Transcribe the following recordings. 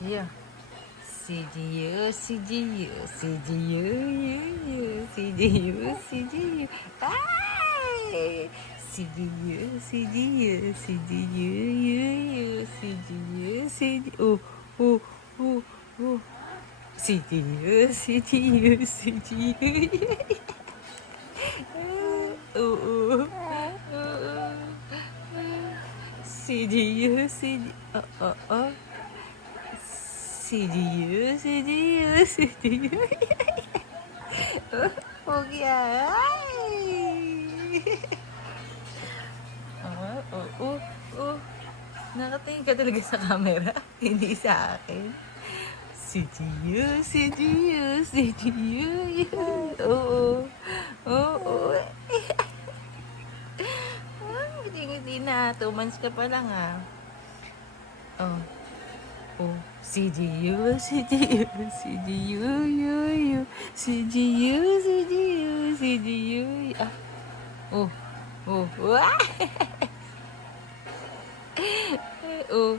Yeah. CGU, CGU, CGU, CGU, CGU. Ay! CGU, CGU, CGU, CGU, CGU. Oh, oh, oh. CGU, CGU, CGU. Oh, oh. CGU, CGU. CGU, CGU, CGU. Pogi ay! Nakatingin ka talaga sa camera, hindi sa akin. CGU, CGU, CGU. Oo. Oo. Hindi na. 2 months ka pa lang ah. Oh. Oh, CGU, CGU, CGU, U, CGU, CGU, CGU. Ah, oh, oh, wah! Oh,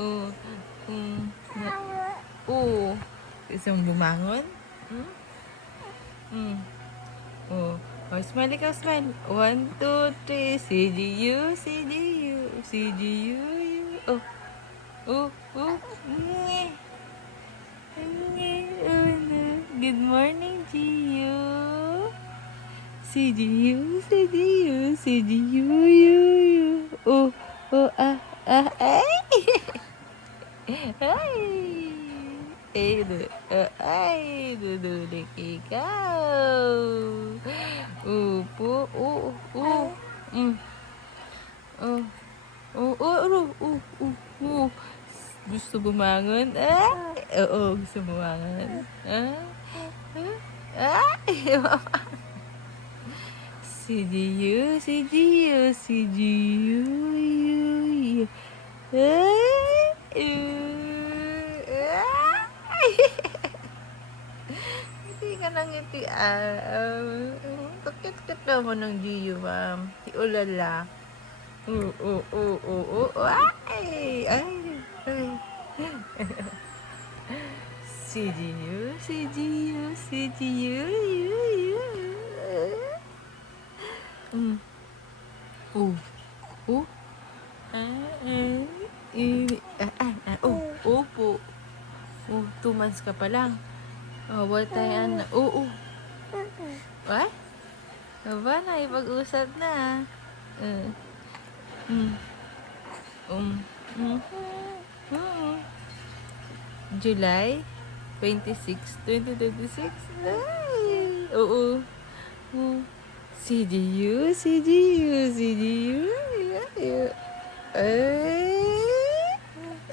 oh, oh. Gusto mong bumangon? Hmm? Hmm. Oh, oh, smile ikaw, smile. 1, 2, 3. CGU, CGU, CGU, oh, oh, oh. Nye. Good morning, Gio. CGU, CGU, CGU, you. Oh, oh, ay. Ay. Dudulik ikaw. Upo, mm. Oh, Gusto bumangon? Ay, oo, gusto bumangon. Ay, CGU, CGU, CGU, you. Hindi ka nang ngiti. Kakit-kit naman ng Gio, ma'am. Si Ulala. Ay, ay, ay. CGU, CGU, CGU, you. Oh, oh. Opo. 2 months ka pa lang. Oh, what tayo na? What? Aba na, ipag-usap na. Uh, mm, um, mm, mm. July 26, 2026. Ay, oo. CGU, CGU, CGU. Ay,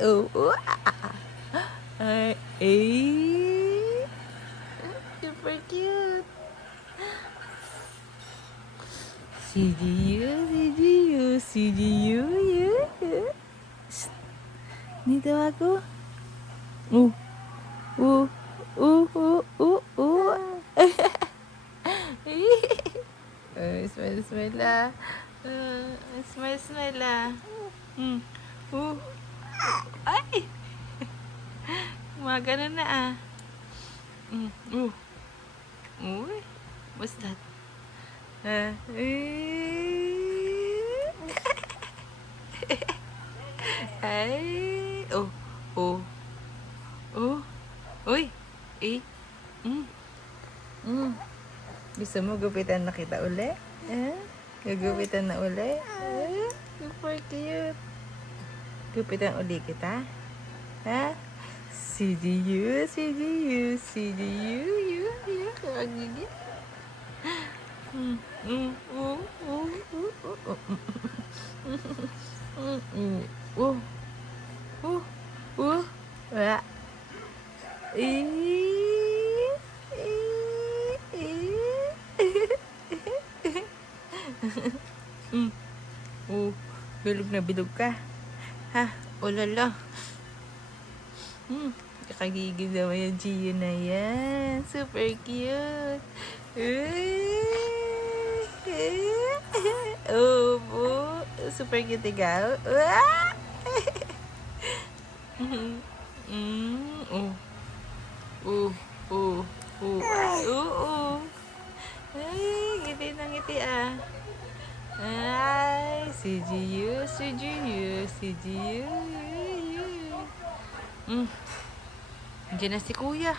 oo. Super cute. CGU, CGU, CGU, dito ako. Smile, smile ah. Smile, smile ah. Ay! Gumagano na ah. Uy, what's that? Ay, uy, gusto mo gupitan na kita uli? Gugupitan na uli? Super cute. Gupitan uli kita? Ha? CGU, CGU, CGU, you. Agigit. Wala. Bilog na bilog ka. Ha? Ulala. Kakagigil naman yung Gio na yan. Super cute. Opo. Super cute ikaw. Oh. Oh. Oh. Oh. Oo. Ay, ngiti na ngiti ah. Ay, si Gio, si Gio, si Gio. Andiyan na si Kuya.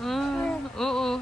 Oo.